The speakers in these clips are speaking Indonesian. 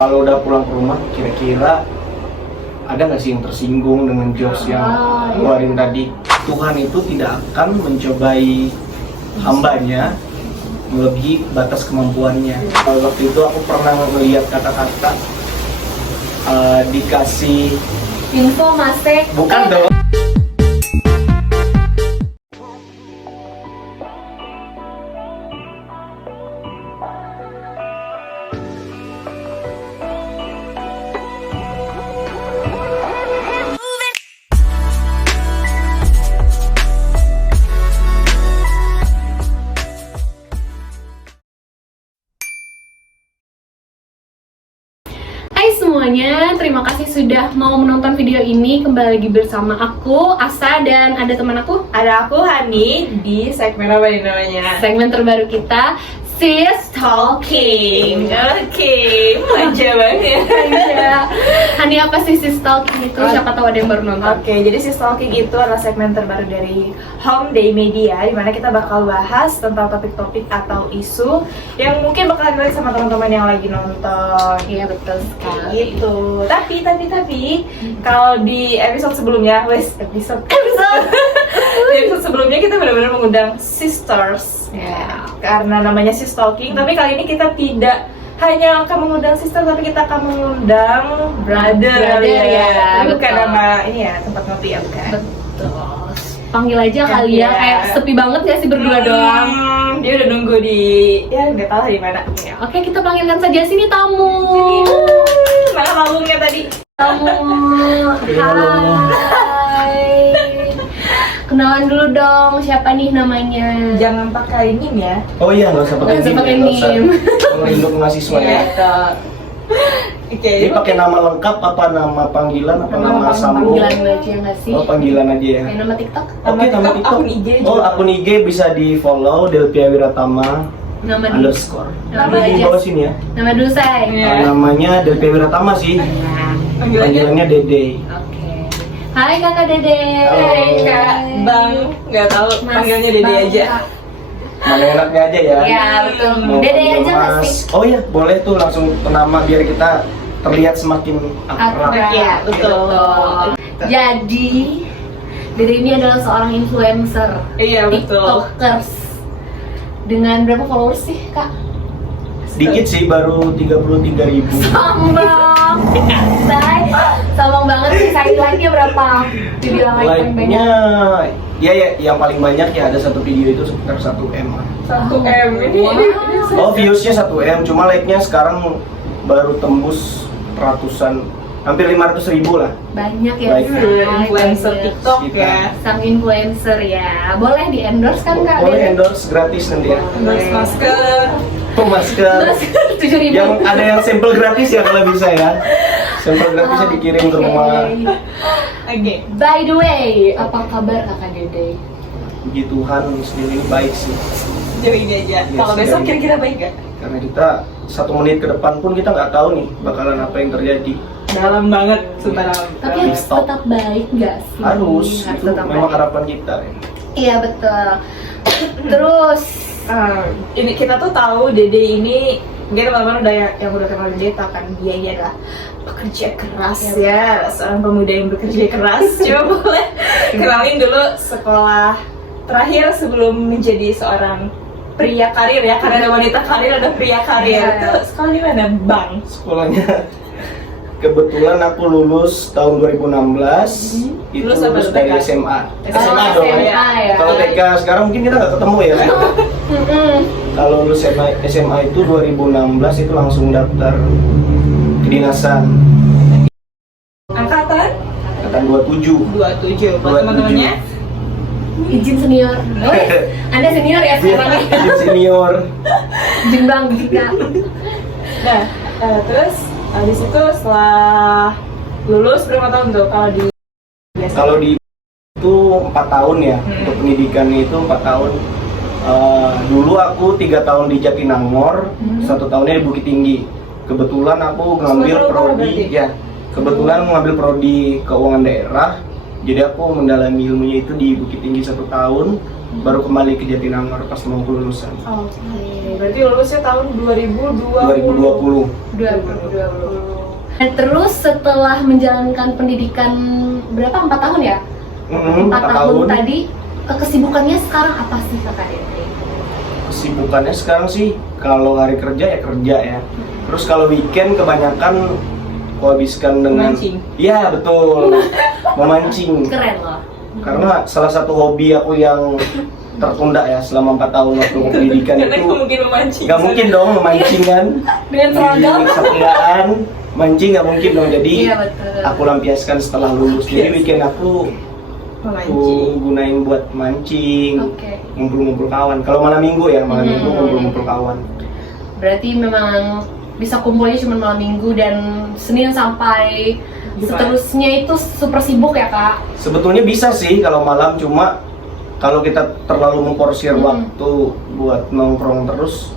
Kalau udah pulang ke rumah, kira-kira ada nggak sih yang tersinggung dengan jokes yang keluarin tadi? Tuhan itu tidak akan mencobai hambanya melebihi batas kemampuannya. Waktu itu aku pernah melihat kata-kata dikasih info masek. bukan dong. Hai semuanya, terima kasih sudah mau menonton video ini. Kembali lagi bersama aku, Asa, dan ada teman aku. Ada aku, Hani, di segmen apa nih namanya? Segmen terbaru kita, Sis Talking. Oke, manja banget. Ya. Hani, apa sih Sis Talking itu? Siapa tahu ada yang baru nonton. Oke, jadi si Stalking itu adalah segmen terbaru dari Home Day Media, di mana kita bakal bahas tentang topik-topik atau isu yang mungkin bakalan relate sama teman-teman yang lagi nonton. Iya, betul sekali. Gitu. Tapi kalau di episode sebelumnya, episode di episode sebelumnya kita benar-benar mengundang sisters. Ya. Karena namanya sis talking, tapi kali ini kita tidak hanya akan mengundang sister, tapi kita akan mengundang brother ya, Tapi bukan betul. nama ini ya, tempat ngopi ya, bukan? Betul. Panggil aja kali ya, Iya. kayak sepi banget gak sih berdua doang. Dia udah nunggu di, ya nggak tahu di mana. Oke, kita panggilkan saja sini tamu. Mana mabungnya tadi? Tamu. Hai. Kenalan dulu dong, siapa nih namanya? Jangan pakai NIM ya. Oh iya, nggak usah pakai Nggak usah pakai nggak usah. NIM. Melindungi mahasiswa ya. Gitu. Oke, Jadi pakai nama lengkap apa nama panggilan apa nama sambung? Panggilan aja nggak sih? Oh, panggilan aja ya. Kayak nama TikTok? Oke, nama TikTok. akun IG juga. Oh, akun IG bisa di follow Delpia Wiratama Nama di underscore. Nama Ada di aja. bawah sini ya. Nama dulu say. Iya. Namanya Delpia Wiratama sih. Panggilannya Dede. Oke. Hai kakak Dede. Hai Kak Bang, nggak tahu Mas panggilnya Dede Bang. aja. Mana enaknya aja ya. Ya betul. Mau Dede panggil aja nggak Mas. sih? Oh iya, boleh tuh langsung ke nama biar kita terlihat semakin akrab. Akrab. Iya, betul. Jadi Dede ini adalah seorang influencer, Iya, betul. tiktokers. Dengan berapa followers sih kak? Dikit sih, baru 33.000. Sombong, say, sombong banget nih. Saya like-nya berapa? Dibilang like paling Like-nya banyak. ya yang paling banyak ya ada satu video itu sekitar 1M. 1M ini. Oh, views-nya 1M, cuma like-nya sekarang baru tembus ratusan, hampir 500.000 lah. Banyak ya. Like, Say, Influencer banyak. TikTok ya. Sang influencer ya. Boleh di endorse kan kak? Boleh Dede? endorse gratis nanti ya. Endorse masker. Oh, masker. 7.000. Yang ada yang sampel gratis ya kalau bisa ya. Sampel gratisnya dikirim ke rumah. Oke. By the way, apa kabar kakak Dede? Puji Tuhan sendiri ini baik sih. Jauh ini aja. Iya, Kalau besok sejauh ini. kira-kira baik nggak? Karena kita 1 menit ke depan pun kita nggak tahu nih bakalan apa yang terjadi. Dalam banget, sumpah dalam. Tapi Dalam harus stop. tetap baik nggak sih? Harus, itu tetap memang baik. harapan kita. Iya betul. Terus Ini kita tuh tahu Dede ini, mungkin teman-teman udah yang udah kenal Dede tahu kan dia ini adalah pekerja keras ya, seorang pemuda yang bekerja keras. Coba boleh kenalin dulu sekolah terakhir sebelum menjadi seorang pria karir ya, karena ada wanita karir ada pria karir. Iya. Itu sekolah di mana, Bang? Sekolahnya kebetulan aku lulus tahun 2016. Itu Lulus apa lulus dari TK? SMA. SMA SMA dong. SMA ya. Kalau TK sekarang mungkin kita nggak ketemu ya. Mm-mm. Kalau lulus SMA itu 2016 itu langsung daftar kedinasan. Angkatan Angkatan 27. 27. Buat teman-temannya Izin senior. Oh, Anda senior ya sekarang? Izin senior. Izin bang, jika. Nah, terus di situ setelah lulus berapa tahun tuh kalau di biasa? Kalau di itu 4 tahun ya. Untuk pendidikannya itu 4 tahun. Dulu aku 3 tahun di Jatinangor, 1 tahunnya di Bukit Tinggi. Kebetulan aku ngambil Sumatera Utara prodi berarti? ya. Kebetulan ngambil prodi keuangan daerah. Jadi aku mendalami ilmunya itu di Bukit Tinggi 1 tahun. baru kembali ke Jatinangor pas mau kelulusan. Oke, berarti lulusnya tahun 2020. 2020. Dan terus setelah menjalankan pendidikan berapa? 4 tahun ya? 4 tahun tadi, kesibukannya sekarang apa sih Kakak Dede? Kesibukannya sekarang sih kalau hari kerja ya kerja ya. Terus kalau weekend kebanyakan aku habiskan dengan Memancing. Iya betul, memancing. Keren loh. Karena salah satu hobi aku yang tertunda ya selama 4 tahun waktu pendidikan Karena itu. aku mungkin memancing. Gak mungkin dong memancing kan. Dengan seragam. Di sepedaan mancing gak mungkin dong. Jadi Iya betul. aku lampiaskan setelah lulus. Jadi weekend aku Memancing. gunain buat mancing, Oke. ngumpul-ngumpul kawan. Kalau malam minggu ya, malam minggu Hmm. ngumpul-ngumpul kawan. Berarti memang bisa kumpulnya cuma malam minggu dan Senin sampai seterusnya itu super sibuk ya Kak? Sebetulnya bisa sih kalau malam, cuma kalau kita terlalu memporsir waktu buat nongkrong terus,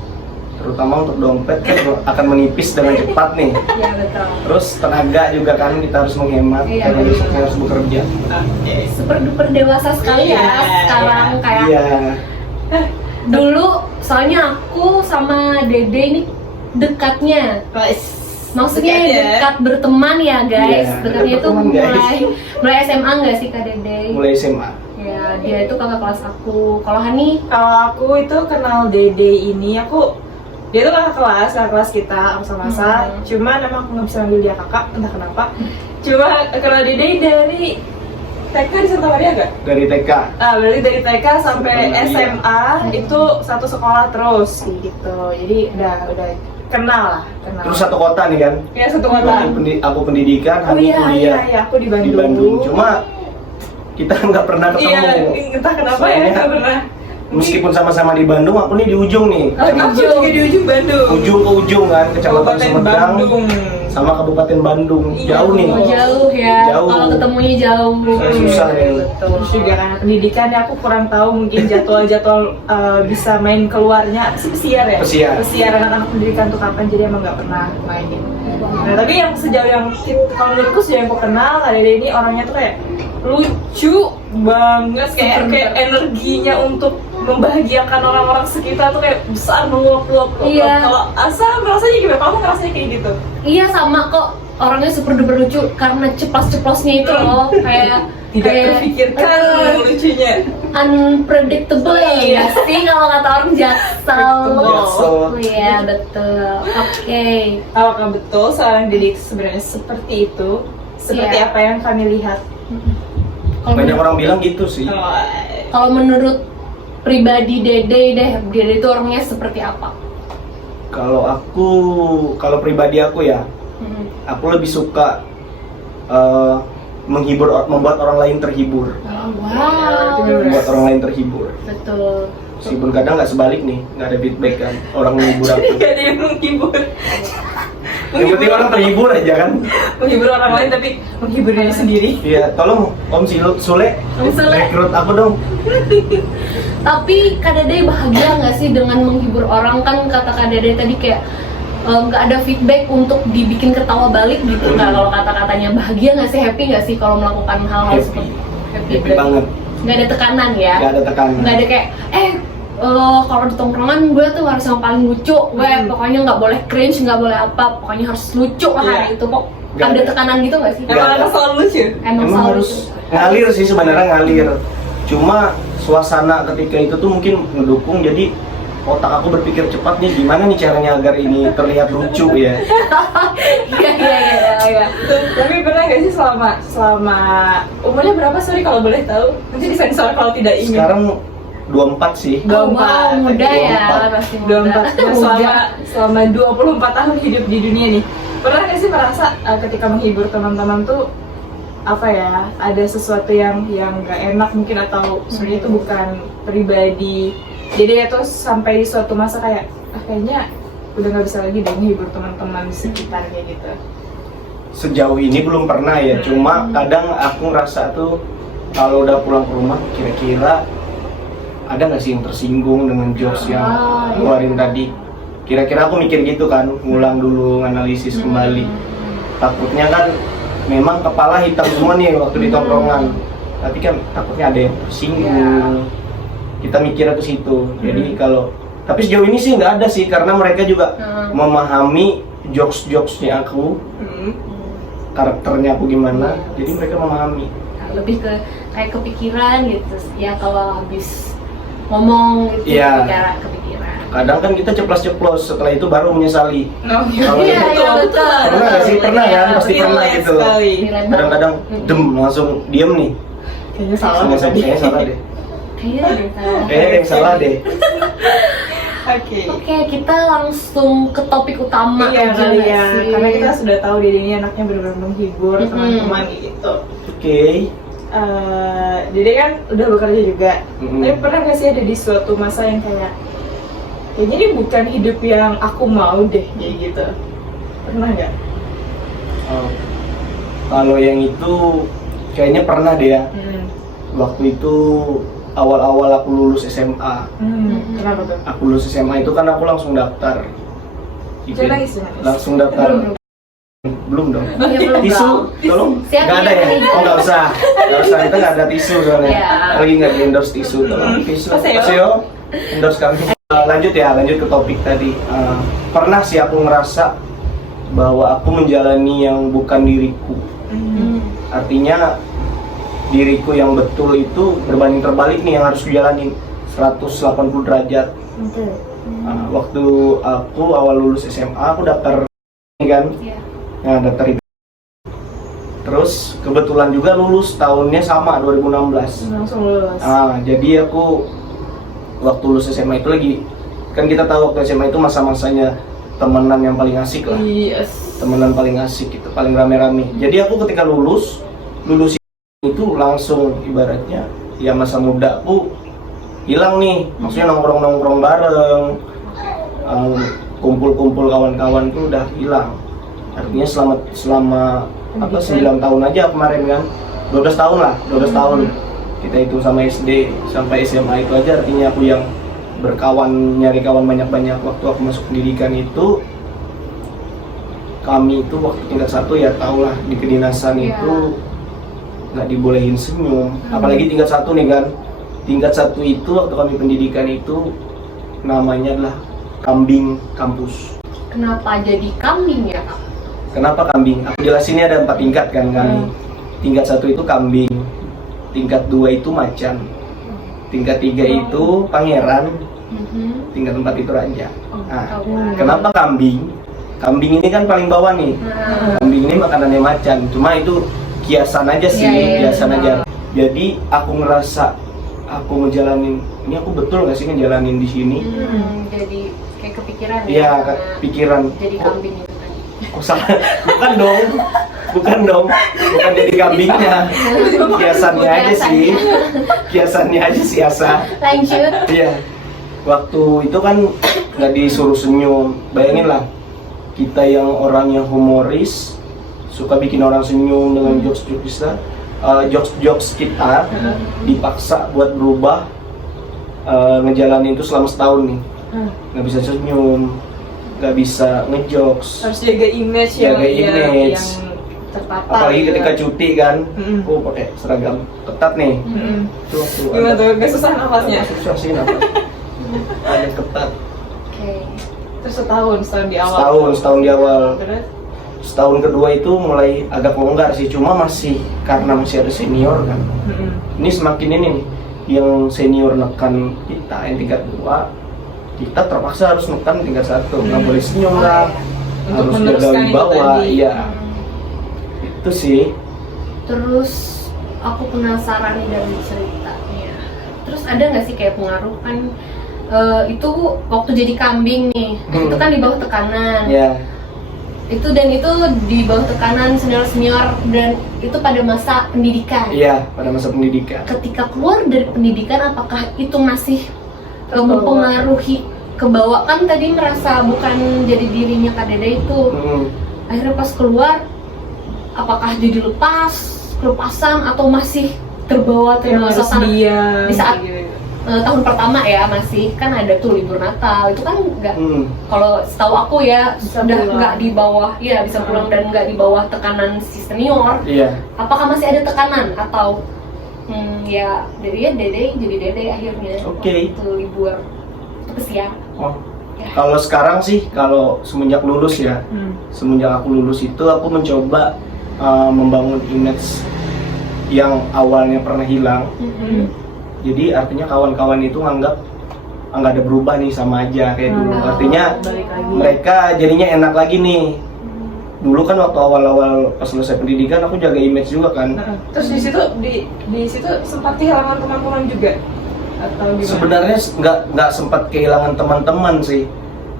terutama untuk dompet kan akan menipis dengan cepat nih. Iya betul. Terus tenaga juga kan kita harus menghemat Iya, karena betul. besoknya harus bekerja. Oke. Super duper dewasa sekali ya Iya, sekarang kayak Iya. dulu. Soalnya aku sama Dede ini dekatnya. Maksudnya Dekat ya? dekat berteman ya guys. Iya, Dekatnya itu berteman, guys. mulai SMA nggak sih Kak Dede? Mulai SMA. Ya dia itu kakak kelas aku. Kalau Hani? Kalau aku itu kenal Dede ini, dia tuh kakak kelas kita, aku sama Asa. Cuman emang aku nggak bisa manggil dia kakak, entah kenapa. Cuma kenal Dede dari TK di Santa Maria gak? Dari TK. Ah, berarti dari TK sampai Santa Maria. SMA itu satu sekolah terus gitu. Jadi udah kenal lah, kenal. Terus satu kota nih kan. Ya satu kota. Aku pendidikan, Oh Hani iya, kuliah iya, aku di Bandung. di Bandung. Cuma kita nggak pernah ketemu. Iya, entah kenapa ya, Soalnya nggak pernah. Meskipun sama-sama di Bandung, aku nih di ujung nih. Oh, aku juga di ujung Bandung. Ujung ke ujung kan, Kecamatan Sumedang Bandung. sama Kabupaten Bandung. Iya, Jauh nih. Oh, jauh ya. Jauh. Kalau ketemunya jauh. Susah nih. Betul. Terus juga karena pendidikan ya aku kurang tahu mungkin jadwal-jadwal bisa main keluarnya apa sih pesiar ya? Pesiar. Anak-anak pendidikan tuh kapan, jadi emang nggak pernah mainin. Nah tapi yang sejauh yang kalau menurutku sejauh yang aku kenal Kak Dede ini orangnya tuh kayak lucu banget, kayak energinya untuk membahagiakan orang-orang sekitar tuh kayak besar meluap-luap. Iya. Kalau Asa merasanya gimana? Kamu ngerasanya kayak gitu? Iya sama kok, orangnya super duper lucu karena ceplos-ceplosnya itu loh kayak Tidak kayak, terpikirkan lucunya. unpredictable ya sih kalau kata orang jaksel. Jaksel. Iya betul. Oke. Apakah betul seorang Dede sebenarnya seperti itu? Seperti Iya. apa yang kami lihat? Kalau Banyak menurut- orang bilang gitu sih. Kalau menurut pribadi Dede deh, Dede itu orangnya seperti apa? Kalau pribadi aku ya, aku lebih suka membuat orang lain terhibur. Wow. Membuat orang lain terhibur. Betul. Meskipun kadang nggak sebalik nih, nggak ada feedback kan, orang menghibur aku. Gak ada yang menghibur. Yang penting orang terhibur aja kan. Menghibur orang lain tapi menghibur diri sendiri. Iya, tolong Om Sule, Om Sule. rekrut aku dong. Tapi Kak Dede bahagia nggak sih dengan menghibur orang? Kan kata Kak Dede tadi kayak nggak ada feedback untuk dibikin ketawa balik gitu. Nggak, kalau kata-katanya bahagia nggak sih, happy nggak sih kalau melakukan hal-hal Happy. seperti Happy berarti banget. nggak ada tekanan ya? Nggak ada tekanan. Nggak ada kayak kalau di tongkrongan gue tuh harus yang paling lucu, gue pokoknya nggak boleh cringe, nggak boleh apa, pokoknya harus lucu lah hari Iya. itu kok. Nggak Ada ada. tekanan gitu nggak sih? Nggak Emang ada. anak selalu lucu? Emang Emang selalu harus lucu. ngalir sih sebenarnya, ngalir. Cuma suasana ketika itu tuh mungkin mendukung, jadi otak aku berpikir cepat nih gimana nih caranya agar ini terlihat lucu ya. Iya. Tapi pernah gak sih selama umurnya berapa, sorry kalau boleh tahu? Nanti disensor kalau tidak ingin. Sekarang 24 sih. Oh, wow, muda ya, 24. masih muda. 24. Nah, selama 24 tahun hidup di dunia nih, pernah gak sih merasa ketika menghibur teman-teman tuh apa ya, ada sesuatu yang gak enak mungkin, atau sebenarnya itu bukan pribadi Dede itu sampai di suatu masa kayak kayaknya udah nggak bisa lagi deh menghibur teman-teman di sekitar kayak gitu? Sejauh ini belum pernah ya, cuma kadang aku ngerasa tuh kalau udah pulang ke rumah kira-kira ada nggak sih yang tersinggung dengan jokes yang keluarin tadi. Kira-kira aku mikir gitu kan, ngulang dulu, analisis kembali. Takutnya kan memang kepala hitam semua nih waktu di tongkrongan, tapi kan takutnya ada yang tersinggung. kita mikirnya ke situ. Jadi tapi sejauh ini sih nggak ada sih, karena mereka juga memahami jokes-jokesnya aku, karakternya aku gimana, jadi mereka memahami. Lebih ke kayak kepikiran gitu ya, kalau habis ngomong gitu kepikiran. Kadang kan kita ceplos-ceplos, setelah itu baru menyesali. Kalau Iya, betul. pernah nggak sih? Pernah kan? Pasti pernah gitu loh. sekali. Kadang-kadang langsung diem nih. Kayaknya salah. Kayaknya salah deh. Kayaknya Kayaknya ada yang salah deh. Oke, kita langsung ke topik utama iya aja kali nggak ya, sih? karena kita sudah tahu Dede ini anaknya benar-benar menghibur teman-teman gitu. Oke. Dede kan udah bekerja juga, Mm-mm. tapi pernah nggak sih ada di suatu masa yang kayak ini bukan hidup yang aku mau deh, kayak gitu? Pernah nggak? Kalau yang itu kayaknya pernah deh ya. Waktu itu awal-awal aku lulus SMA. Kenapa tuh? Aku lulus SMA itu kan aku langsung daftar. Jangan nangis, jangan nangis. Langsung daftar. Belum dong. Iya, belum Tisu, dong. tolong. Siap, Nggak ada ya? siap. Oh nggak usah. Nggak usah, kita nggak ada tisu soalnya. Iya. Lagi nggak di endorse tisu. Tolong tisu. Paseo. Paseo. Endorse kami. Lanjut ke topik tadi. Pernah sih aku ngerasa bahwa aku menjalani yang bukan diriku. Artinya diriku yang betul itu berbanding terbalik nih yang harus dijalanin 180 derajat. Waktu aku awal lulus SMA aku daftar ini kan. Iya. Nah, daftar itu. Terus kebetulan juga lulus tahunnya sama 2016. Langsung lulus. Jadi aku waktu lulus SMA itu lagi, kan kita tahu waktu SMA itu masa-masanya temenan yang paling asik lah. Yes. Temenan paling asik itu, paling rame-rame. Jadi aku ketika lulus itu langsung ibaratnya ya masa muda aku hilang nih. Maksudnya nongkrong-nongkrong bareng, kumpul-kumpul kawan-kawan tuh udah hilang. Artinya selama 9 tahun aja kemarin kan, 12 tahun lah, 12 tahun kita itu sama SD sampai SMA itu aja. Artinya aku yang berkawan, nyari kawan banyak-banyak. Waktu aku masuk pendidikan itu, kami itu waktu tingkat 1 ya tau lah, di kedinasan itu nggak dibolehin senyum. Apalagi tingkat 1 nih kan, tingkat 1 itu waktu kami pendidikan itu namanya adalah kambing kampus. Kenapa jadi kambing ya, Kak? Kenapa kambing? Aku jelasinnya ada 4 tingkat kan kami. Tingkat 1 itu kambing, tingkat 2 itu macan, tingkat 3 itu pangeran, tingkat 4 itu raja. Kenapa kambing? Kambing ini kan paling bawah nih. Kambing ini makanannya macan, cuma itu kiasan aja sih, kiasan aja. Jadi aku ngerasa aku ngejalanin ini, aku betul nggak sih ngejalanin di sini? Jadi kayak kepikiran Iya, pikiran. jadi kambing itu tadi. Kok salah? Bukan dong, bukan jadi kambingnya. Kiasannya aja sih, kiasannya aja sih asa. Lanjut. Iya, waktu itu kan nggak disuruh senyum. Bayangin lah, kita yang orangnya humoris, suka bikin orang senyum dengan jokes kita, dipaksa buat berubah, ngejalanin itu selama setahun nih. Nggak bisa senyum, nggak bisa ngejokes, Harus jaga image Jaga yang image. tertata. apalagi gitu. ketika cuti kan, aku pakai seragam ketat nih. Itu waktu Gimana tuh? Gak susah nafasnya? susah sih nafas, ada ketat. Oke. Terus setahun di awal. Setahun di awal. Terus? Setahun kedua itu mulai agak longgar sih, cuma karena masih ada senior kan. Ini semakin ini nih, yang senior nekan kita yang tingkat 2, kita terpaksa harus nekan tingkat 1. Nggak boleh senyum lah, Untuk harus jaga meneruskan itu wibawa. tadi. Iya, itu sih. Terus aku penasaran nih dari ceritanya. Terus ada nggak sih kayak pengaruh kan? Itu waktu jadi kambing nih, itu kan di bawah tekanan. Ya, Itu di bawah tekanan senior-senior, dan itu pada masa pendidikan. iya, pada masa pendidikan. Ketika keluar dari pendidikan, apakah itu masih mempengaruhi ke bawah? Kan tadi merasa bukan jadi dirinya Kak Dede itu. Akhirnya pas keluar, apakah jadi kelepasan atau masih terbawa suasana dia di saat gitu. tahun pertama ya, masih kan ada tuh libur Natal, itu kan nggak, kalau setahu aku ya Bisa sudah pulang. nggak di bawah, ya bisa pulang dan nggak di bawah tekanan si senior. Iya. Apakah masih ada tekanan atau Ya dari Dede jadi Dede akhirnya. Oke. Itu libur kesian. Oh. Kalau sekarang sih, kalau semenjak lulus ya, semenjak aku lulus itu aku mencoba membangun image yang awalnya pernah hilang. Jadi artinya kawan-kawan itu nggak ada berubah nih, sama aja kayak dulu. Artinya mereka jadinya enak lagi nih. Dulu kan waktu awal-awal pas selesai pendidikan aku jaga image juga kan. Terus di situ sempat kehilangan teman-teman juga atau gimana? Sebenarnya nggak sempat kehilangan teman-teman sih.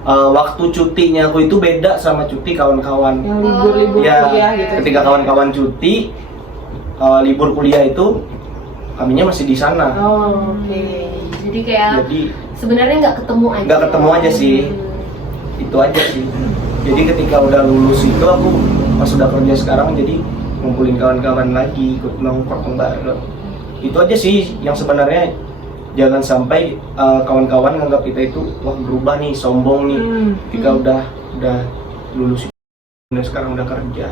Waktu cutinya aku itu beda sama cuti kawan-kawan. Yang libur-libur Ya, kuliah gitu. ketika kawan-kawan cuti, libur kuliah itu kaminya masih di sana. Oh, oke. Jadi kayak Jadi sebenarnya nggak ketemu aja. nggak ketemu aja sih. Itu aja sih. Jadi ketika udah lulus itu aku pas udah kerja sekarang jadi ngumpulin kawan-kawan lagi, ikut nongkrong bareng. Itu aja sih yang sebenarnya. Jangan sampai kawan-kawan nganggap kita itu wah berubah nih, sombong nih. Ketika udah lulus udah sekarang udah kerja.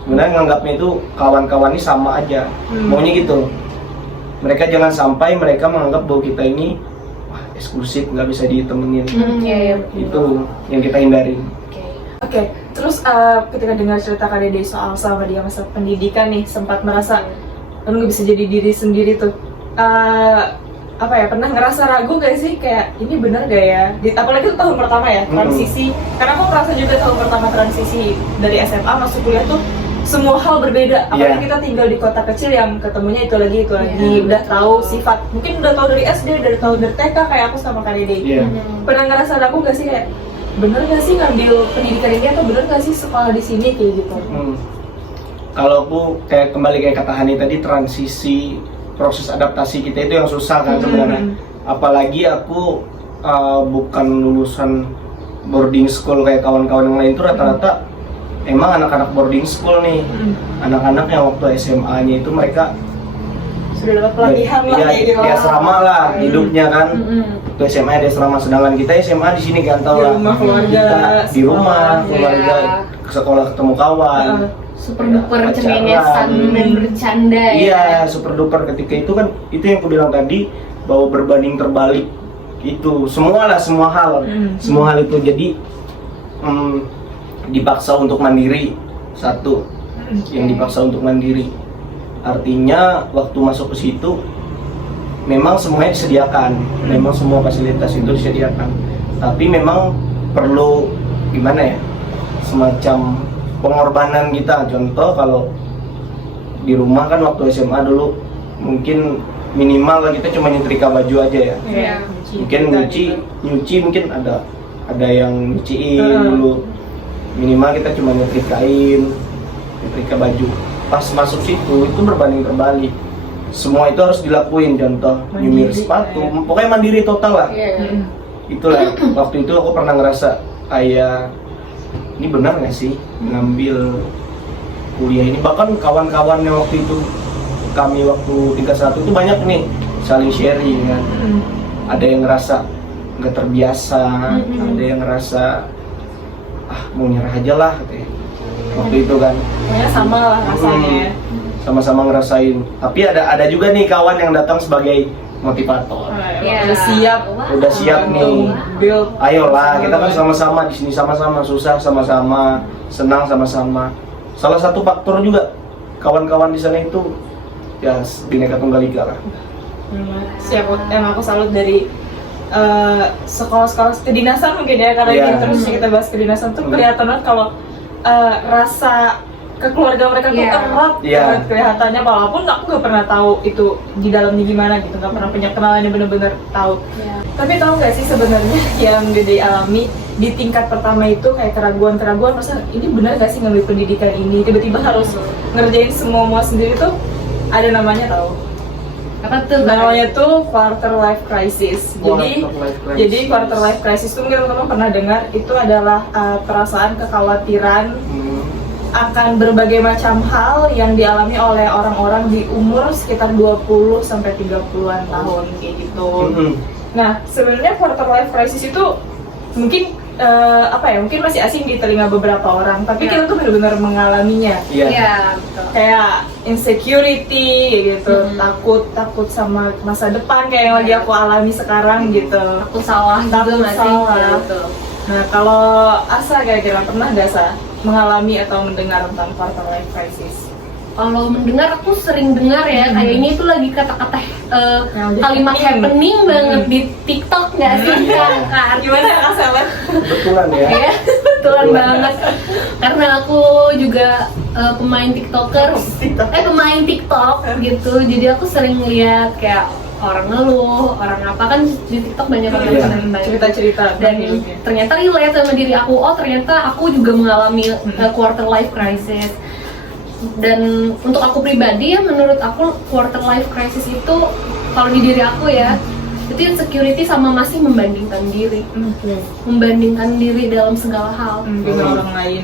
Sebenarnya nganggapnya itu kawan-kawan ini sama aja. Maunya gitu. Mereka jangan sampai mereka menganggap bahwa kita ini wah eksklusif, nggak bisa ditemenin. Iya. Itu yang kita hindarin. Oke, terus ketika dengar cerita Kak Dede soal sama dia masa pendidikan nih, sempat merasa kan nggak bisa jadi diri sendiri tuh. Pernah ngerasa ragu gak sih kayak ini bener gak ya? Apalagi itu tahun pertama ya, transisi. Karena aku merasa juga tahun pertama transisi dari SMA masuk kuliah tuh semua hal berbeda. Apalagi kita tinggal di kota kecil yang ketemunya itu lagi. Udah tahu sifat, mungkin udah tahu dari SD, udah tahu dari TK kayak aku sama Kak Dede. Pernah ngerasa ragu gak sih kayak bener gak sih ngambil pendidikan ini atau bener gak sih sekolah di sini kayak gitu? Kalau aku kembali kayak kata Hani tadi, transisi proses adaptasi kita itu yang susah kan sebenarnya. Apalagi aku bukan lulusan boarding school kayak kawan-kawan yang lain, itu rata-rata emang anak-anak boarding school nih. Anak-anak yang waktu SMA-nya itu mereka sudah dapat pelatihan lah kayak gitu. Di asrama lah hidupnya kan. Waktu SMA di asrama, sedangkan kita SMA di sini kan tau lah. Rumah keluarga, Di rumah keluarga, ke sekolah ketemu kawan. Super duper cengengesan dan bercanda ya. Iya, super duper. Ketika itu kan itu yang aku bilang tadi, bahwa berbanding terbalik itu semua hal itu. Jadi dipaksa untuk mandiri, satu yang dipaksa untuk mandiri. Artinya waktu masuk ke situ memang semuanya disediakan, memang semua fasilitas itu disediakan, tapi memang perlu gimana ya, semacam pengorbanan kita. Contoh kalau di rumah kan waktu SMA dulu mungkin minimal kita cuma nyetrika baju aja ya. Mungkin nyuci mungkin ada yang nyuciin dulu. Minimal kita cuma nyetrika baju. Pas masuk situ itu berbanding terbalik. Semua itu harus dilakuin, contoh nyemir sepatu, pokoknya mandiri total lah. Itulah waktu itu aku pernah ngerasa kayak ini benar nggak sih ngambil kuliah ini. Bahkan kawan-kawan yang waktu itu kami waktu tingkat 1 itu banyak nih saling sharing kan. Ada yang ngerasa nggak terbiasa, ada yang ngerasa mau nyerah aja lah katanya. Waktu itu kan sama lah rasanya. Sama-sama ngerasain. Tapi ada juga nih kawan yang datang sebagai motivator. Udah siap nih. Ayolah, kita kan sama-sama di sini, sama-sama susah, sama-sama senang, sama-sama. Salah satu faktor juga kawan-kawan di sana itu ya Bhinneka Tunggal Ika lah. Yang aku salut dari sekolah-sekolah kedinasan mungkin ya, karena ini terus kita bahas kedinasan tuh kelihatan banget kalau rasa kekeluarga mereka tuh erat banget kelihatannya, walaupun aku nggak pernah tahu itu di dalamnya gimana gitu, nggak pernah punya kenalan yang benar-benar tahu. Tapi tahu nggak sih sebenarnya yang Dede alami di tingkat pertama itu kayak keraguan-keraguan, masa ini benar nggak sih ngambil pendidikan ini, tiba-tiba harus ngerjain semua sendiri tuh ada namanya tahu. Apa tuh? Namanya tuh quarter life crisis. Jadi quarter life crisis itu mungkin teman-teman pernah dengar, itu adalah perasaan kekhawatiran akan berbagai macam hal yang dialami oleh orang-orang di umur sekitar 20 sampai 30-an tahun kayak gitu. Nah, sebenarnya quarter life crisis itu mungkin apa ya, mungkin masih asing di telinga beberapa orang, tapi kita tuh benar-benar mengalaminya. Iya. Iya, betul. Kayak insecurity gitu, takut sama masa depan kayak yang lagi aku alami sekarang gitu. Aku salah juga Takut nggak sih? salah. Ya, betul. Nah, kalau Asa kira-kira pernah nggak Sa mengalami atau mendengar tentang quarter life crisis? Kalau mendengar, aku sering dengar ya, kayaknya itu lagi kata-kata Yang kalimat happening banget di TikTok nggak sih Kak? Gimana Asa? Kebetulan ya. Ya, betulan banget. Karena aku juga pemain TikTokers, pemain TikTok gitu. Jadi aku sering lihat kayak orang ngeluh, orang apa kan di TikTok banyak banget Iya. Cerita-cerita dan tentang hidupnya. ternyata relate sama diri aku. Oh ternyata aku juga mengalami quarter life crisis. Dan untuk aku pribadi ya, menurut aku quarter life crisis itu kalau di diri aku ya, itu insecurity sama masih membandingkan diri, membandingkan diri dalam segala hal. Dengan orang lain.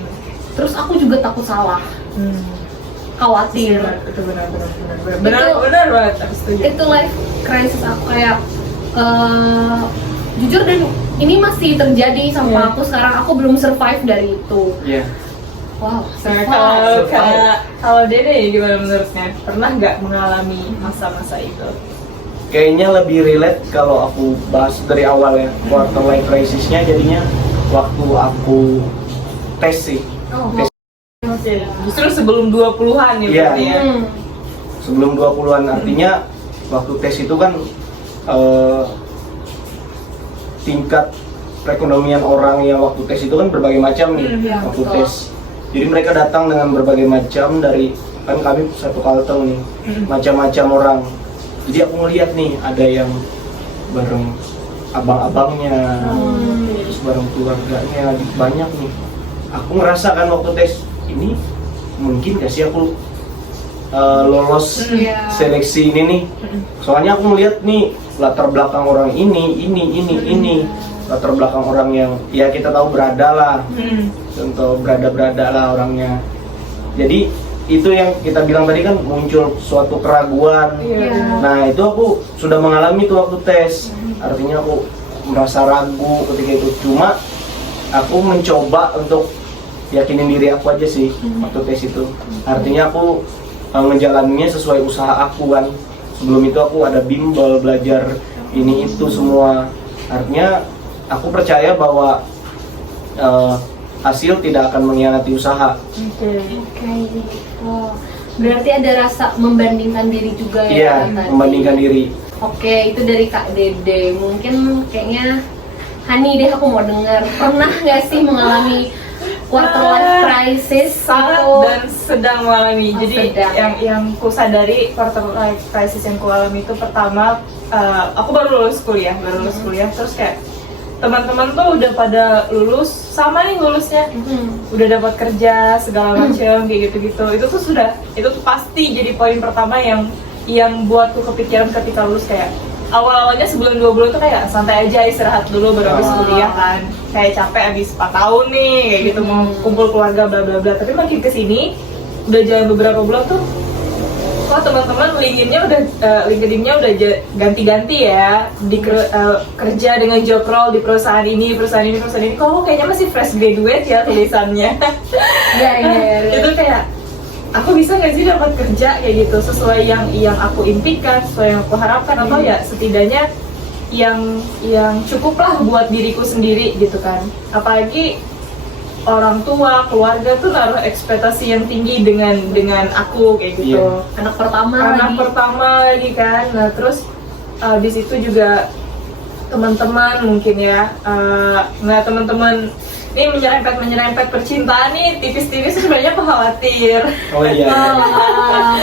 Terus aku juga takut salah, khawatir. Itu benar banget, aku setuju. Itu life crisis aku kayak jujur, dan ini masih terjadi sama Iya. aku sekarang. Aku belum survive dari itu. Iya. Wow, Nah, kalau Dede gimana menurutnya? Pernah nggak mengalami masa-masa itu? Kayaknya lebih relate kalau aku bahas dari awal ya, quarter life crisisnya jadinya waktu aku tes sih. Oh, Tes Oke. Justru sebelum 20-an ya Iya. berarti ya? sebelum 20-an, artinya waktu tes itu kan tingkat perekonomian orang yang waktu tes itu kan berbagai macam nih. Iya, Waktu betul. tes, jadi mereka datang dengan berbagai macam dari, kan kami satu Kalteng nih, macam-macam orang. Jadi aku ngeliat nih, ada yang bareng abang-abangnya, terus bareng keluarganya, banyak nih. Aku ngerasa kan waktu tes, ini mungkin gak sih aku lolos Iya. seleksi ini nih. Soalnya aku melihat nih latar belakang orang ini, latar belakang orang yang ya kita tahu berada lah, contoh berada lah orangnya. Jadi itu yang kita bilang tadi kan, muncul suatu keraguan. Iya. Nah itu aku sudah mengalami tuh waktu tes. Artinya aku merasa ragu ketika itu. Cuma aku mencoba untuk yakinin diri aku aja sih waktu tes itu. Artinya aku menjalaninya sesuai usaha aku kan. Sebelum itu aku ada bimbel, belajar ini itu semua. Artinya aku percaya bahwa hasil tidak akan mengkhianati usaha. Oke. Oh, berarti ada rasa membandingkan diri juga ya? Iya, tadi? membandingkan diri. Oke, itu dari Kak Dede. Mungkin kayaknya Hani deh, aku mau dengar. Pernah nggak sih mengalami quarter life crisis? Sangat Itu? dan sedang mengalami. Oh, Jadi sedang. yang ku sadari quarter life crisis yang ku alami itu pertama, aku baru lulus kuliah, terus kayak teman-teman tuh udah pada lulus, sama nih lulusnya, udah dapat kerja segala macam kayak gitu-gitu. Itu tuh pasti jadi poin pertama yang buatku kepikiran ketika lulus. Kayak awal-awalnya sebelum 2 bulan tuh kayak santai aja, istirahat dulu baru habis kuliah kan, kayak capek habis 4 tahun nih kayak gitu, mau kumpul keluarga bla bla bla. Tapi makin kesini udah jalan beberapa bulan tuh, wah teman-teman LinkedIn-nya udah ganti-ganti ya, kerja dengan job role di perusahaan ini. Kok kayaknya masih fresh graduate ya tulisannya. Iya. Itu kayak, aku bisa nggak sih dapat kerja kayak gitu sesuai yang aku impikan, sesuai yang aku harapkan, atau ya setidaknya yang cukup lah buat diriku sendiri gitu kan. Apalagi orang tua, keluarga tuh naruh ekspektasi yang tinggi dengan aku kayak gitu. Iya. Anak pertama lagi kan. Nah terus di situ juga teman-teman mungkin ya, nah teman-teman ini menyerempet percintaan nih, tipis-tipis sebenarnya aku khawatir. Oh iya.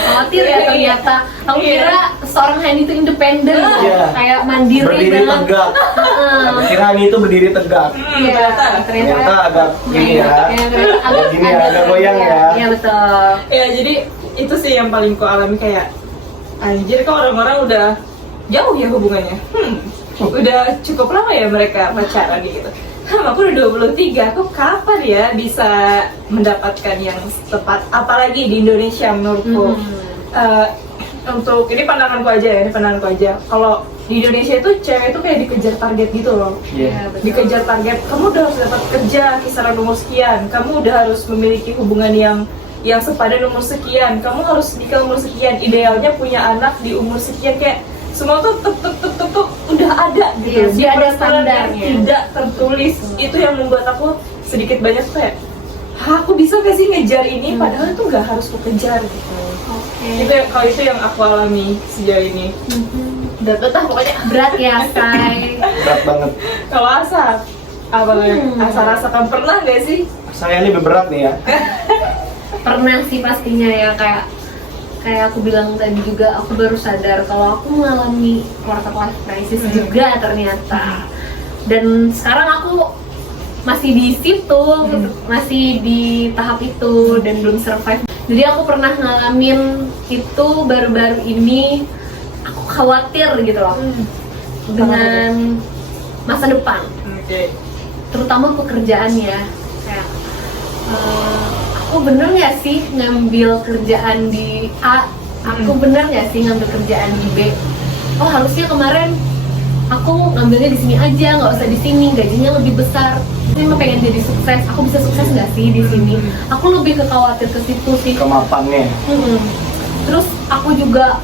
Khawatir ya ternyata. Aku Iya. kira seorang Hani itu independen, Iya. kayak mandiri Berdiri banget. tegak. Aku kira ini itu berdiri tegak. Iya, Ternyata agak gini ya. agak Gini ya, agak goyang ya. Iya betul. Ya jadi itu sih yang paling ku alami, kayak anjir kok orang-orang udah jauh ya hubungannya. Udah cukup lama ya mereka pacaran gitu. Aku udah 23, aku kapan ya bisa mendapatkan yang tepat, apalagi di Indonesia menurutku. Untuk ini pandanganku aja. Kalau di Indonesia itu cewek itu kayak dikejar target gitu loh. Iya. betul. Dikejar target, kamu udah harus dapat kerja kisaran umur sekian, kamu udah harus memiliki hubungan yang sepadan umur sekian, kamu harus nikah umur sekian, idealnya punya anak di umur sekian, kayak semua tuh tuh udah ada gitu. Iya, dia ada peraturan yang standarnya. tidak tertulis. Betul. Itu yang membuat aku sedikit banyak kayak, aku bisa gak sih ngejar ini? Padahal itu nggak harus aku kejar gitu. Oke. Kalau itu yang aku alami sejauh ini. Udah betah pokoknya. Berat ya, Say. Berat banget. Kalau Asa, apa Asa rasakan pernah gak sih? Saya ini berat nih ya. Pernah sih pastinya ya, kayak aku bilang tadi juga, aku baru sadar kalau aku mengalami quarter life crisis juga ternyata. Dan sekarang aku masih di situ, masih di tahap itu dan belum survive. Jadi aku pernah ngalamin itu baru-baru ini. Aku khawatir gitu loh dengan masa depan, Oke. terutama pekerjaan ya. Kayak aku bener nggak sih ngambil kerjaan di A? Aku bener nggak sih ngambil kerjaan di B? Oh harusnya kemarin aku ngambilnya di sini aja, nggak usah di sini, gajinya lebih besar. Saya emang pengen jadi sukses, aku bisa sukses nggak sih di sini? Aku lebih ke khawatir ke situ sih. Kemapannya. Terus aku juga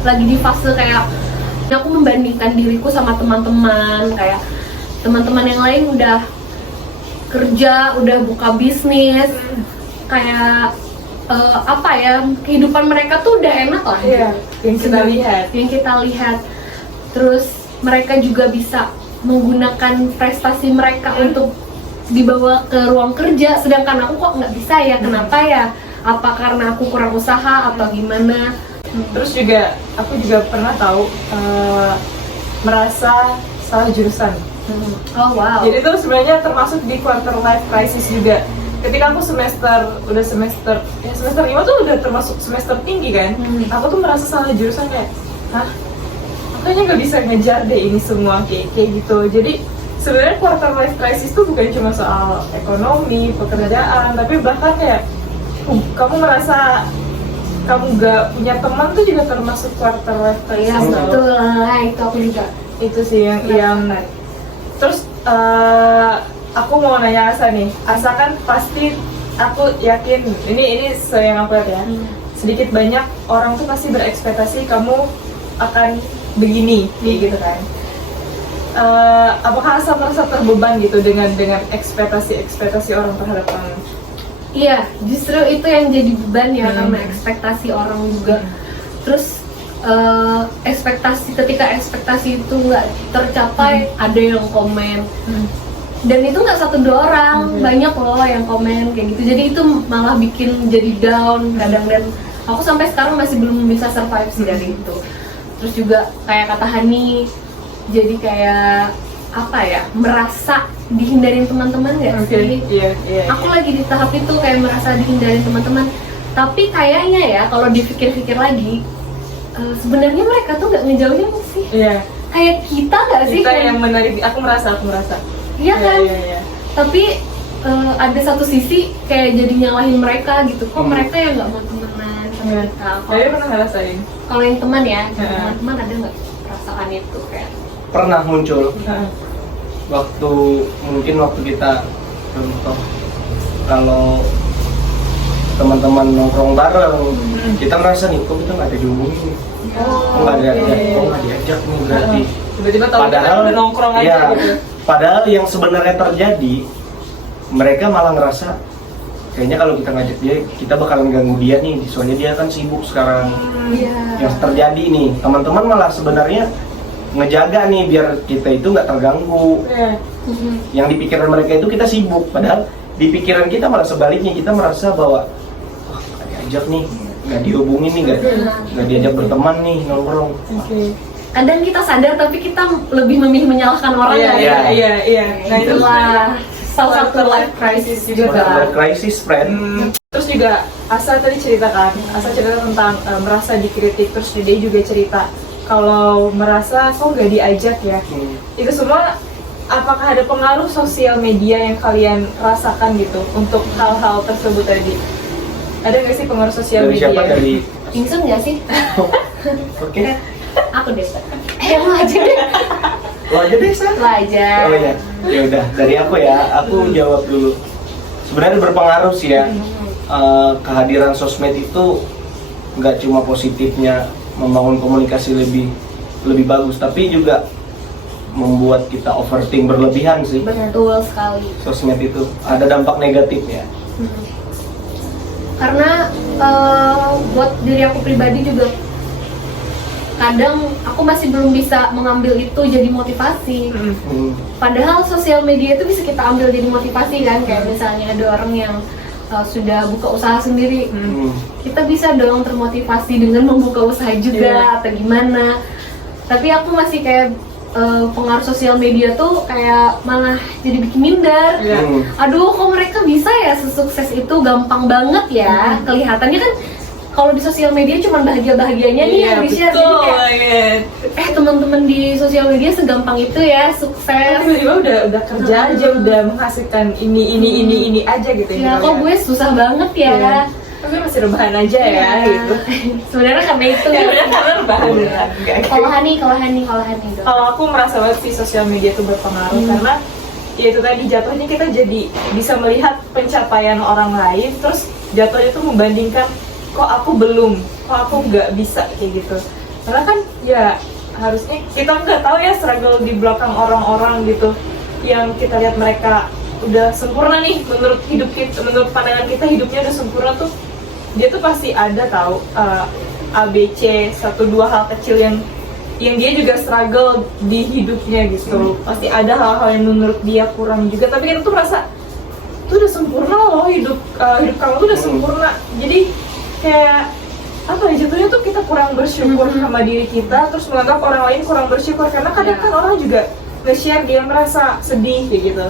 lagi di fase kayak aku membandingkan diriku sama teman-teman, kayak teman-teman yang lain udah kerja, udah buka bisnis, kayak apa ya, kehidupan mereka tuh udah enak lah. Iya, yang kita lihat. Yang kita lihat. Terus mereka juga bisa menggunakan prestasi mereka untuk dibawa ke ruang kerja, sedangkan aku kok nggak bisa ya. Kenapa ya? Apa karena aku kurang usaha atau gimana? Terus juga aku juga pernah tahu merasa salah jurusan. Oh wow. Jadi itu sebenarnya termasuk di quarter life crisis juga. Ketika aku semester 5 tuh udah termasuk semester tinggi kan. Aku tuh merasa salah jurusan kayak, hah? Aku kayaknya nggak bisa ngejar deh ini semua kayak gitu. Jadi sebenarnya quarter life crisis tuh bukan cuma soal ekonomi, pekerjaan, tapi bahkan kayak kamu merasa kamu gak punya teman tuh juga termasuk quarter life crisis. Iya betul lah, itu aku juga. Itu sih yang terus aku mau nanya Asa nih. Asa kan pasti, aku yakin ini yang aku lihat ya, sedikit banyak orang tuh pasti berekspektasi kamu akan begini gitu kan. Apakah Asa merasa terbeban gitu dengan ekspektasi orang terhadap kamu? Iya, justru itu yang jadi beban ya, karena ekspektasi orang juga. Terus ketika ekspektasi itu nggak tercapai, ada yang komen. Dan itu nggak 1-2 orang, banyak loh yang komen kayak gitu. Jadi itu malah bikin jadi down kadang, dan aku sampai sekarang masih belum bisa survive sih dari itu. Terus juga kayak kata Hani, jadi kayak apa ya, merasa dihindarin teman-teman nggak sih? Iya. Aku lagi di tahap itu, kayak merasa dihindarin teman-teman. Tapi kayaknya ya kalau dipikir-pikir lagi, sebenarnya mereka tuh nggak ngejauhin sih. Iya. Kayak kita nggak sih? Kita Kayak- yang menarik, aku merasa. Iya kan? Iya. Tapi ada satu sisi kayak jadi nyalahin mereka gitu. Kok mereka yang nggak mau temenan sama Iya. kita? Saya pernah ngerasain. Kalau yang teman ya, Iya. teman-teman ada nggak perasaan itu kayak? Pernah muncul Heeh. waktu kita contoh, kalau teman-teman nongkrong bareng, kita merasa nih, kok kita nggak ada diomongin nih, kok nggak diajak nih, berarti Tiba-tiba tahu kita udah nongkrong aja iya, gitu. padahal yang sebenarnya terjadi, mereka malah ngerasa kayaknya kalau kita ngajak dia, kita bakalan ganggu dia nih, soalnya dia kan sibuk sekarang. Iya. Yang terjadi nih, teman-teman malah sebenarnya ngejaga nih biar kita itu nggak terganggu. Iya. Yang di pikiran mereka itu kita sibuk, padahal di pikiran kita malah sebaliknya, kita merasa bahwa wah, nggak diajak nih, nggak dihubungin nih, nggak diajak berteman nih, nongkrong. Oke. Kadang kita sadar tapi kita lebih memilih menyalahkan orang Iya. ya. Nah itu Itulah salah satu life crisis juga. Quarter crisis, friend. Terus juga Asa tadi ceritakan, Asa cerita tentang merasa dikritik, terus dia juga cerita kalau merasa kok nggak diajak ya. Itu semua apakah ada pengaruh sosial media yang kalian rasakan gitu untuk hal-hal tersebut tadi? Ada nggak sih pengaruh sosial Dari media? siapa? Dari Pingsan nggak sih? Oke. Aku deh. Lo aja deh. Lo aja deh, Sa. Lo aja. Oh ya, ya udah dari aku ya, aku jawab dulu. Sebenarnya berpengaruh sih ya. Kehadiran sosmed itu nggak cuma positifnya membangun komunikasi lebih bagus, tapi juga membuat kita overthink berlebihan sih. Betul sekali. Sosmed itu ada dampak negatifnya. Karena buat diri aku pribadi juga kadang aku masih belum bisa mengambil itu jadi motivasi. Padahal sosial media itu bisa kita ambil jadi motivasi kan, kayak misalnya ada orang yang sudah buka usaha sendiri, kita bisa dong termotivasi dengan membuka usaha juga atau gimana. Tapi aku masih kayak pengaruh sosial media tuh kayak malah jadi bikin minder. Aduh, kok mereka bisa ya sesukses itu, gampang banget ya. Kelihatannya kan kalau di sosial media cuma bahagia-bahagianya nih yang di-share. Teman-teman di sosial media segampang itu ya sukses. Tiba-tiba udah kerja aja, udah menghasilkan ini aja gitu ya. Kok gue susah banget ya. Tapi masih rebahan aja ya gitu. Sebenarnya karena itu. Karena rebahan. Kalau Hani. Kalau aku merasa banget sih sosial media itu berpengaruh karena ya itu tadi jatuhnya kita jadi bisa melihat pencapaian orang lain, terus jatuhnya itu membandingkan kok aku belum, kok aku nggak bisa kayak gitu. Karena kan ya harusnya kita nggak tahu ya struggle di belakang orang-orang gitu yang kita lihat mereka udah sempurna nih menurut hidup kita, menurut pandangan kita hidupnya udah sempurna tuh, dia tuh pasti ada tahu ABC 1-2 hal kecil yang dia juga struggle di hidupnya gitu. Pasti ada hal-hal yang menurut dia kurang juga, tapi kita tuh merasa tuh udah sempurna loh, hidup kamu tuh udah sempurna. Jadi kayak apa ya, jatuhnya tuh kita kurang bersyukur sama diri kita, terus menganggap orang lain kurang bersyukur. Karena kadang kan orang juga nge-share dia merasa sedih kayak gitu,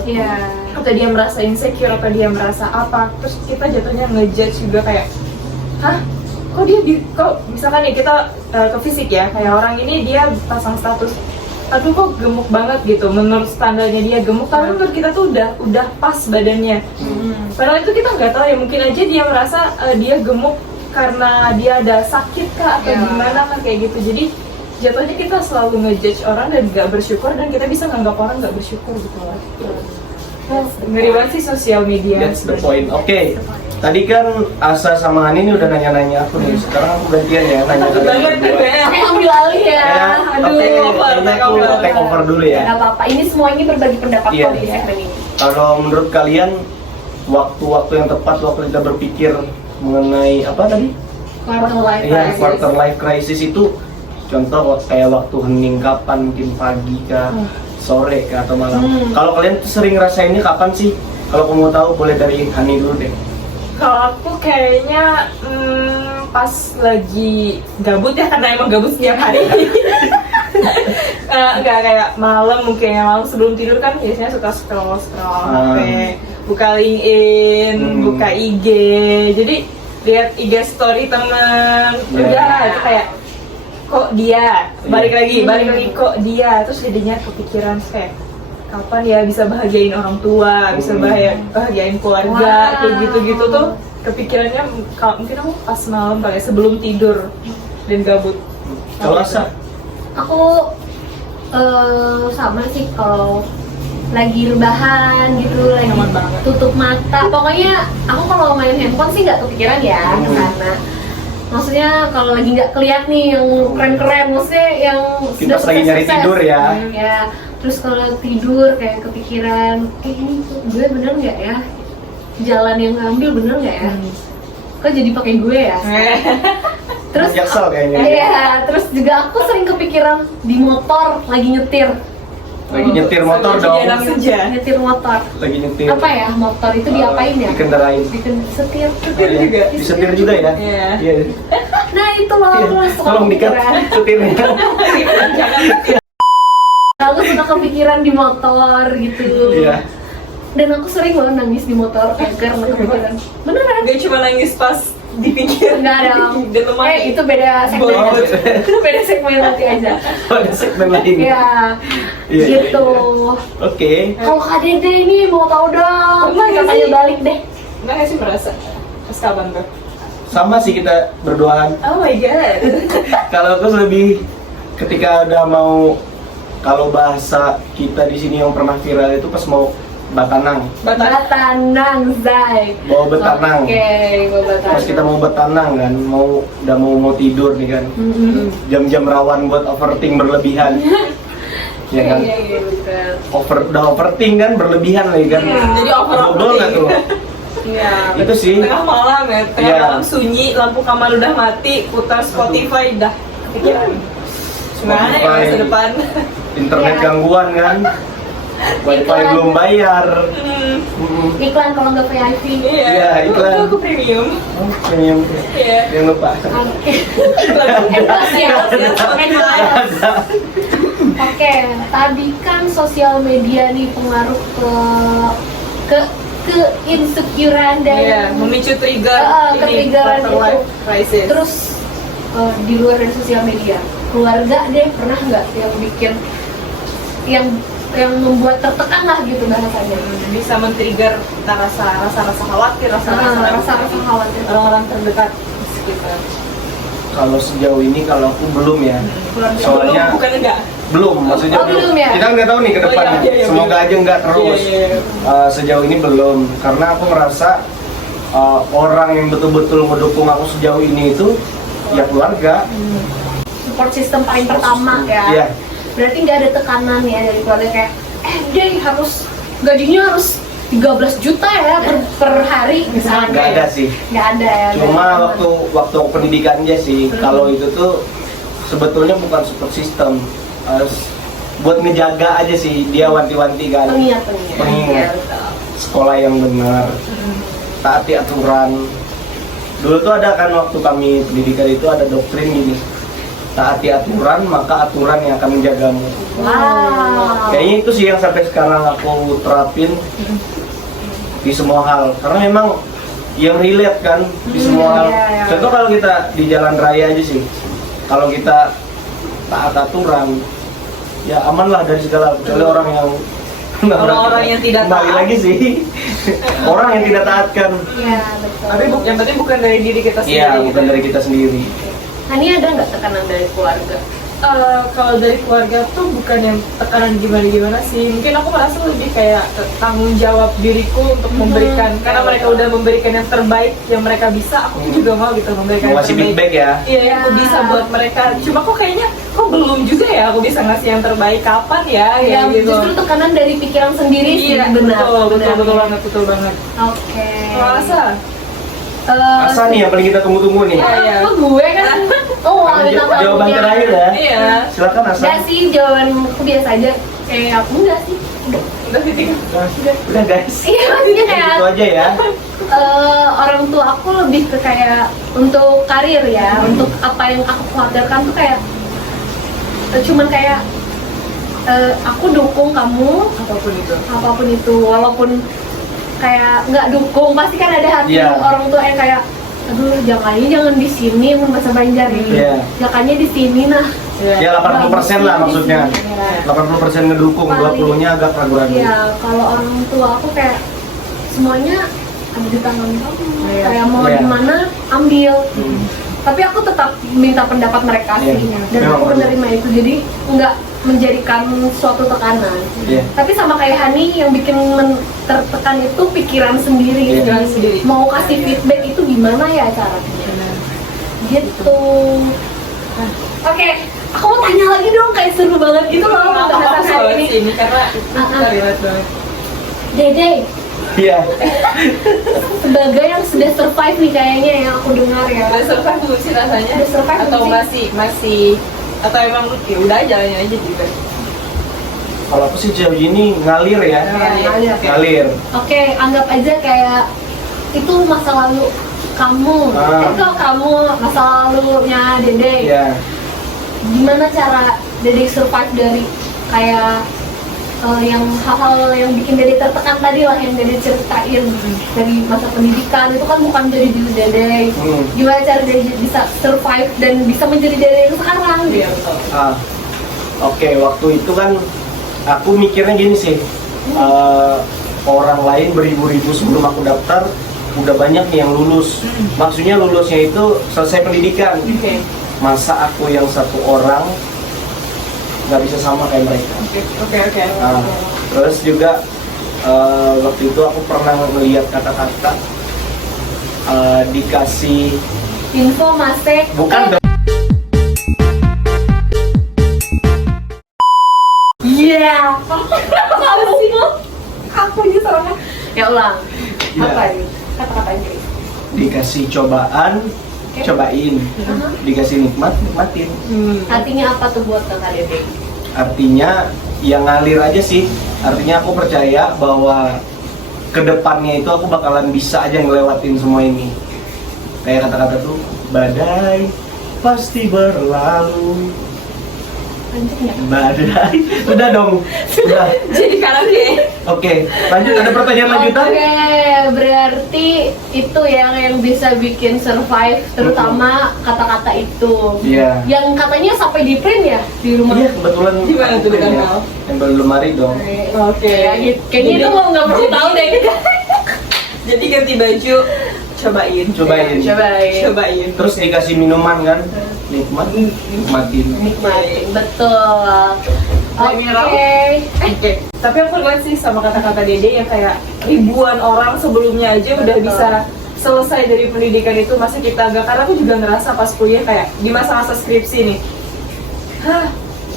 atau dia merasa insecure, atau dia merasa apa, terus kita jatuhnya ngejudge juga kayak, hah? Kok dia kok misalkan nih kita ke fisik ya, kayak orang ini dia pasang status, aduh kok gemuk banget gitu, menurut standarnya dia gemuk, tapi menurut kita tuh udah pas badannya. Padahal itu kita nggak tahu ya, mungkin aja dia merasa dia gemuk karena dia ada sakit kah atau gimana kan kayak gitu. Jadi jatuhnya kita selalu ngejudge orang dan nggak bersyukur, dan kita bisa nganggap orang nggak bersyukur gitu loh. Ngeri banget sih sosial media. That's the point. Oke. Tadi kan Asa sama Hani ini udah nanya-nanya aku nih. Sekarang aku gantian ya nanya ke kalian berdua. Aku ambil alih ya. Aduh, kayaknya aku take over dulu ya. Gak apa-apa. Ini semua ini berbagi pendapat kok di segmen ini. Kalau menurut kalian waktu-waktu yang tepat waktu kita berpikir mengenai apa tadi? Quarter life crisis itu, contoh kayak waktu hening kapan, mungkin pagi kah, sore kah, atau malam. Kalau kalian sering ngerasainnya kapan sih? Kalau kamu tahu boleh dari Hani dulu deh. Kalau aku kayaknya pas lagi gabut ya, karena emang gabut setiap hari. Enggak kayak malam, mungkin ya malam sebelum tidur kan biasanya suka scroll HP, buka LinkedIn, buka IG. Jadi lihat IG story temen, udah kayak kok dia balik lagi kok dia, terus jadinya kepikiran kayak kapan ya bisa bahagiain orang tua, bisa bahagiain keluarga, kayak gitu-gitu tuh kepikirannya. Mungkin aku pas malam kali sebelum tidur dan gabut. Kalau Asa? Aku sama sih, kalau lagi rebahan gitu, lagi tutup mata, pokoknya aku kalau main handphone sih nggak kepikiran ya karena maksudnya kalau lagi nggak keliat nih yang keren-keren, maksudnya yang kita sudah lagi nyari tidur ya. Terus kalau tidur kayak kepikiran, ini gue bener nggak ya, jalan yang ngambil bener nggak ya, kok jadi pakai gue ya. Terus Jaksel kayaknya. Iya, terus juga aku sering kepikiran di motor lagi nyetir. Lagi nyetir motor dong. Nyetir motor. Lagi nyetir. Apa ya, motor itu diapain ya? Dikendarain. Setir juga. Disetir juga ya? Iya. Nah itu loh, tolong dikat setirnya. Aku suka kepikiran di motor gitu. Iya. Dan aku sering loh nangis di motor karena kepikiran. Beneran? Gak cuma nangis pas di pinggir. Enggak dong. Itu beda segmen. Itu beda segmen nanti aja. Ada segmen lain. Iya. Gitu. Oke. Kalau Kak Dede ini mau tahu dong. Kita tanya balik deh. Enggak sih merasa pas kapan tuh? Sama sih kita berduaan. Oh my god. Kalau aku lebih ketika udah mau, kalau bahasa kita di sini yang pernah viral itu pas mau batanang, Batanang, Zai. bawa betanang. Oke, bawa batanang. Pas kita mau betanang kan, udah mau tidur nih kan, jam-jam rawan buat overthink berlebihan. Ya kan, Iya, betul. udah overthink kan, berlebihan lagi kan. Jadi Double nggak tuh? Iya. Itu sih. Tengah malam ya, tengah Iya. malam sunyi, lampu kamar udah mati, putar Spotify, dah kepikiran. Gimana ya Spotify. masa depan? Internet Iya. gangguan kan, wifi Iklan. belum bayar. Iklan kalau nggak VIP. Iya, iklan. Aku premium. Oh, premium. Iya. Jangan lupa. Oke. Endorse ya, Endorse. Oke, tadi kan sosial media nih pengaruh ke insecurean dan Iya, memicu trigger ketriggeran quarter life itu. crisis. Terus di luar dari sosial media, keluarga deh pernah nggak yang bikin yang membuat tertekan lah gitu bahasanya. Bisa men-trigger kita rasa khawatir, rasa khawatir. orang-orang terdekat di sekitar. Kalau sejauh ini kalau aku belum ya. Soalnya bukan enggak. belum, maksudnya Oh, belum ya? Kita nggak tahu nih ke depannya. Oh, iya, Semoga aja nggak terus. Iya. Sejauh ini belum, karena aku merasa orang yang betul-betul mendukung aku sejauh ini itu ya keluarga. Support system paling pertama ya. Iya. Berarti nggak ada tekanan ya dari keluarga kayak deh harus gajinya harus 13 juta ya per hari misalnya. Nggak ada sih. Nggak ada ya. Cuma dari waktu pendidikan aja sih. Kalau itu tuh sebetulnya bukan support system. Buat ngejaga aja sih, dia wanti-wanti kan. pengingat. Pengingat. Ya, betul. Sekolah yang benar, taati aturan. Dulu tuh ada kan waktu kami pendidikan itu ada doktrin gini, taati aturan maka aturan yang akan menjagamu. Wow. Kayaknya itu sih yang sampai sekarang aku terapin di semua hal, karena memang yang relate kan di semua hal. iya. Contoh kalau kita di jalan raya aja sih, kalau kita taat aturan ya aman lah dari segala, kecuali orang yang Orang-orang yang tidak kembali taat. lagi sih orang yang tidak taat kan. Iya, betul. Tapi yang penting bukan dari diri kita sendiri. Iya, bukan dari kita sendiri. Nah, ini ada nggak tekanan dari keluarga? Kalau dari keluarga tuh bukan yang tekanan gimana sih. Mungkin aku merasa lebih kayak tanggung jawab diriku untuk memberikan, karena mereka udah memberikan yang terbaik yang mereka bisa. Aku juga mau gitu memberikan yang Masih terbaik. feedback ya. Iya, yang aku bisa buat mereka. Cuma kok kayaknya belum juga ya aku bisa ngasih yang terbaik, kapan ya? Yang gitu. justru tekanan dari pikiran sendiri sih. Iya, benar. betul banget. Oke. Merasa Asa nih yang paling kita tunggu-tunggu nih. Iya. Kok gue kan? Oh, ada Jawaban terakhir ya. Iya. Silakan Asa. Enggak sih, jawaban aku biasa aja. Kayak aku enggak sih. Udah titik. Udah guys. Iya, maksudnya kayak Gitu aja ya. orang tua aku lebih ke kayak untuk karir ya, untuk apa yang aku khawatirkan tuh kayak cuman kayak aku dukung kamu apapun itu, walaupun kayak nggak dukung pasti kan ada hati Iya. orang tua yang kayak aduh jangan di sini bahasa Banjar ini, Iya. jangannya di sini nah. Ya 80% lah maksudnya. 80% ngedukung, 20-nya agak ragu-ragu. Iya, kalau orang tua aku kayak semuanya ada di tangan kamu. Iya. Kayak mau Iya. di mana ambil. Tapi aku tetap minta pendapat mereka sih, Iya. dan Memang aku betul. menerima itu. Jadi nggak menjadikan suatu tekanan. Iya. Tapi sama kayak Hani yang bikin tertekan itu pikiran sendiri. Iya. Sih. Mau kasih feedback itu gimana ya caranya? Gitu. Oke, aku mau tanya lagi dong, kayak seru banget gitu loh pembahasan hari ini. ini karena kita relate banget. Dede, Iya. sebagai yang sudah survive nih kayaknya yang aku dengar ya. Udah survive belum sih rasanya? Udah survive atau belum masih atau emang ya udah jalannya aja juga. Kalau aku sih jauh ini ngalir ya. Ngalir. Ngalir. Oke, anggap aja kayak itu masa lalu kamu. Itu kamu masa lalunya Dede. Iya. Gimana cara Dede survive dari kayak yang hal-hal yang bikin Dede tertekan tadi lah yang Dede ceritain dari masa pendidikan itu kan bukan jadi diri Dede. Gimana cara Dede bisa survive dan bisa menjadi Dede yang sekarang Iya gitu. betul. Oke, waktu itu kan aku mikirnya gini sih. Orang lain beribu-ribu sebelum aku daftar udah banyak nih yang lulus. Maksudnya lulusnya itu selesai pendidikan. Oke. Masa aku yang satu orang nggak bisa sama kayak mereka. Oke. Nah, terus juga waktu itu aku pernah melihat kata-kata dikasih Info Mastek. bukan Iya. Aku ini sama. Ya ulang. Iya. Apa ini? Kata-katanya. dikasih cobaan, Oke. cobain, dikasih nikmat, nikmatin. Artinya apa tuh buat Kakak Dede? Artinya yang ngalir aja sih. Artinya aku percaya bahwa kedepannya itu aku bakalan bisa aja ngelewatin semua ini. Kayak kata-kata tuh, badai pasti berlalu. Lanjut nggak? Badai. Udah dong. Udah. Jadi karaoke. Oke, lanjut, ada pertanyaan lanjutan? Oke, berarti itu yang bisa bikin survive, terutama kata-kata itu. Iya. Yang katanya sampai di print ya di rumah. Iya, kebetulan. Gimana tuh dengan kau? Yang baru lemari dong. Oke. Kayaknya itu mau nggak perlu tahu deh kita. Jadi ganti baju, cobain. Cobain. Terus dikasih minuman kan, nikmatin. Nikmatin, betul. Oke. Tapi aku lihat sih sama kata-kata Dede yang kayak ribuan orang sebelumnya aja udah Betul. bisa selesai dari pendidikan itu, masih kita agak, karena aku juga ngerasa pas kuliah kayak di masa-masa skripsi nih,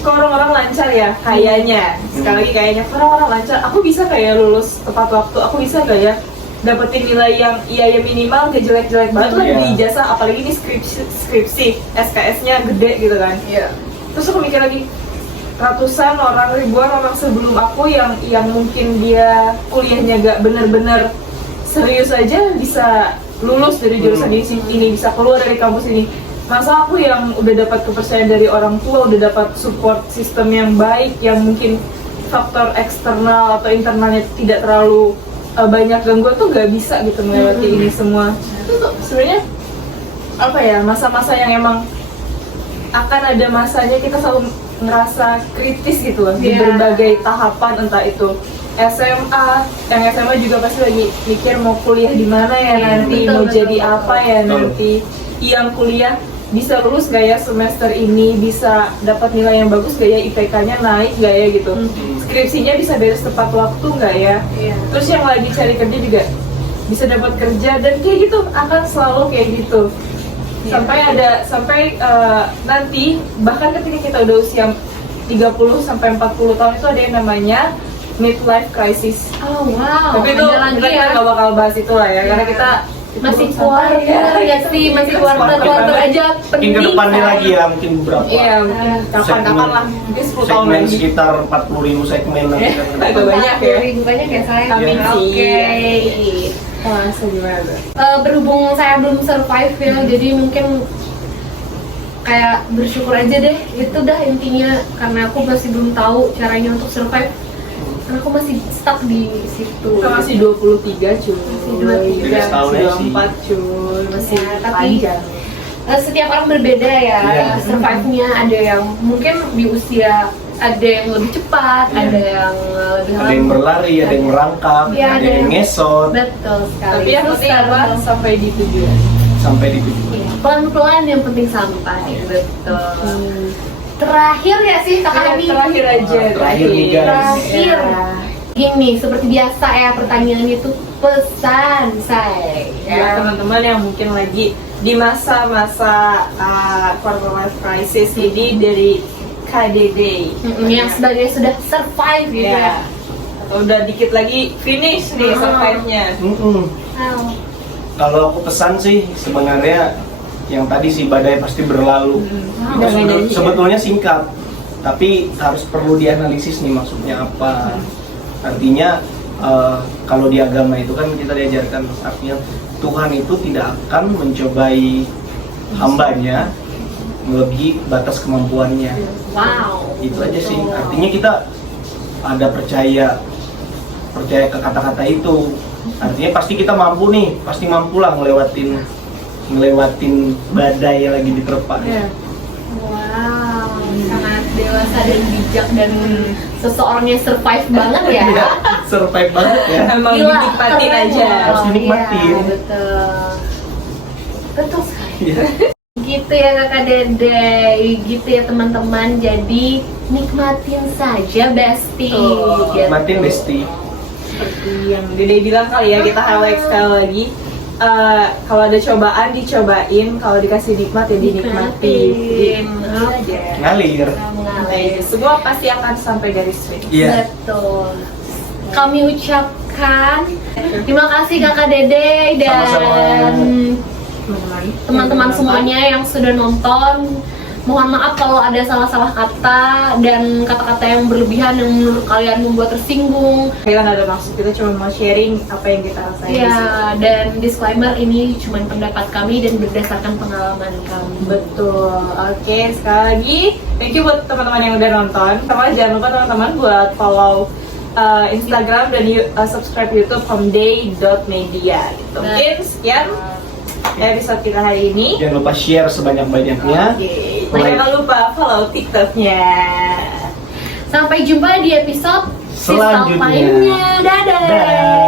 kok orang-orang lancar ya kayaknya, sekali lagi kayaknya, kok orang-orang lancar, aku bisa kayak lulus tepat waktu, aku bisa kayak dapetin nilai yang ya minimal gak jelek-jelek banget lah Iya. di ijazah, apalagi ini skripsi SKS-nya gede gitu kan. Iya. Terus aku mikir lagi, ratusan orang, ribuan orang sebelum aku yang mungkin dia kuliahnya gak bener-bener serius aja bisa lulus dari jurusan ini, bisa keluar dari kampus ini. Masa aku yang udah dapat kepercayaan dari orang tua, udah dapat support sistem yang baik, yang mungkin faktor eksternal atau internalnya tidak terlalu banyak gangguan tuh gak bisa gitu melewati ini semua. Itu tuh sebenarnya apa ya, masa-masa yang emang akan ada masanya kita selalu ngerasa kritis gitu loh di Iya. berbagai tahapan, entah itu SMA, yang SMA juga pasti lagi mikir mau kuliah di mana ya nanti, Betul, mau betul, jadi betul. apa ya Betul. nanti, yang kuliah bisa lulus gak ya semester ini, bisa dapat nilai yang bagus gak ya, IPK-nya naik gak ya gitu, skripsinya bisa beres tepat waktu gak ya, Iya. terus yang lagi cari kerja juga bisa dapat kerja, dan kayak gitu akan selalu kayak gitu. Iya. Sampai nanti bahkan ketika kita udah usia 30 sampai 40 tahun itu ada yang namanya midlife crisis. Oh wow. Tapi itu ada lagi kita ya. nggak bakal bahas itu lah ya, karena kita Masih itu kuarter sampai- ya sih, masih kuarter aja Mungkin penting. ke depannya lagi ya, mungkin beberapa. Iya, mungkin kapan-kapan lah, mungkin 10 tahun Segmen lagi. sekitar 40.000 segmen nanti kan. Agak banyak ya. Banyak ya saya. Amin sih. Oke. Wah, gimana tuh? Berhubung saya belum survive ya, jadi mungkin kayak bersyukur aja deh. Itu dah intinya, karena aku masih belum tahu caranya untuk survive. Karena aku masih stuck di situ. Kita masih 23 cuy. Masih 23. Tiga tahun aja sih. 24 cuy, masih Ya, tapi panjang. Setiap orang berbeda ya, Iya. survive-nya ada yang mungkin di usia ada yang lebih cepat, Iya. ada yang lebih Ada yang berlari, ada yang merangkap, Iya, ada yang ngesot, Betul sekali. Tapi yang penting Susah, apa? betul. Sampai di tujuan. sampai di tujuan. Iya, pelan-pelan yang penting sampai. Betul. Terakhir ya sih kakak ini. Terakhir aja. Terakhir nih, guys. Terakhir. Ya. Gini, seperti biasa ya pertanyaan itu pesan saya. Ya, teman-teman yang mungkin lagi di masa-masa quarter life crisis ini dari KDD Yang sebagai sudah survive gitu ya. ya, atau udah dikit lagi finish nih survive-nya. Wow. Kalau aku pesan sih sebenarnya yang tadi sih, badai pasti berlalu. Wow. Itu Jangan janji ya. sebetulnya singkat, tapi harus perlu dianalisis nih maksudnya apa. Artinya kalau di agama itu kan kita diajarkan, artinya Tuhan itu tidak akan mencobai hambanya melebihi batas kemampuannya. Wow. Itu aja sih. Betul. Artinya kita ada percaya ke kata-kata itu. Artinya pasti kita mampu nih, pasti mampu lah ngelewatin badai yang lagi diterpa. Ya. Wow, sangat dewasa dan bijak dan seseorang yang survive banget ya. Iya, survive banget ya. Emang Gila, dinikmatin keren aja. loh. Harus dinikmatin. Iya, betul. Betul sekali. Iya. Gitu ya kakak Dede, gitu ya teman-teman. Jadi nikmatin saja Besti. Tuh, Gitu. Nikmatin Besti. Seperti yang Dede bilang kali ya, kita highlight sekali lagi. Kalau ada cobaan dicobain, kalau dikasih nikmat ya dinikmatin. Nikmatin. Gitu aja. Ngalir. Nah, semua pasti akan sampai garis finish. Iya. Betul. Kami ucapkan terima kasih Kakak Dede dan Teman-teman. teman-teman semuanya yang sudah nonton. Mohon maaf kalau ada salah-salah kata dan kata-kata yang berlebihan yang menurut kalian membuat tersinggung. Kita nggak ada maksud, kita cuma mau sharing apa yang kita rasain. di sini. Ya, dan disclaimer ini cuma pendapat kami dan berdasarkan pengalaman kami. Betul. Oke, sekali lagi thank you buat teman-teman yang udah nonton. Sama jangan lupa teman-teman buat follow Instagram dan subscribe YouTube homeday.media gitu. Mungkin sekian episode kita hari ini. Jangan lupa share sebanyak-banyaknya. Oke. Like. Jangan lupa follow TikToknya. Sampai jumpa di episode Selanjutnya. lainnya. Dadah. Dadah.